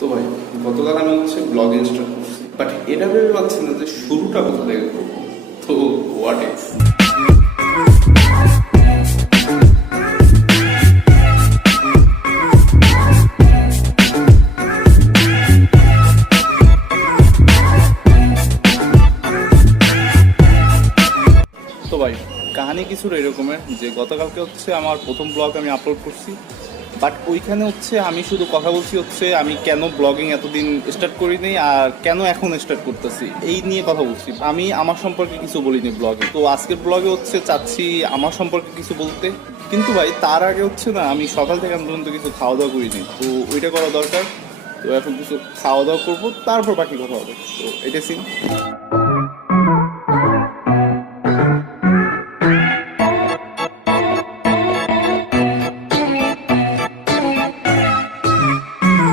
তো ভাই গতকাল আমি ব্লগিং স্টার্ট করছি, বাট এটা ভেবে পাচ্ছি না যে শুরুটা কোথা থেকে করবো। তো হোয়াট ইজ তো ভাই কাহিনী কিছুটা এরকমের যে গতকালকে আমার প্রথম ব্লগ আমি আপলোড করছি, বাট ওইখানে আমি শুধু কথা বলছি আমি কেন ব্লগিং এতদিন স্টার্ট করিনি আর কেন এখন স্টার্ট করতেছি এই নিয়ে কথা বলছি। আমি আমার সম্পর্কে কিছু বলিনি ব্লগে। তো আজকের ব্লগে চাচ্ছি আমার সম্পর্কে কিছু বলতে, কিন্তু ভাই তার আগে না আমি সকাল থেকে আমি পর্যন্ত কিছু খাওয়া দাওয়া করিনি, তো ওইটা করা দরকার। তো এখন কিছু খাওয়া দাওয়া করবো, তারপর বাকি কথা হবে। তো এটা সিন।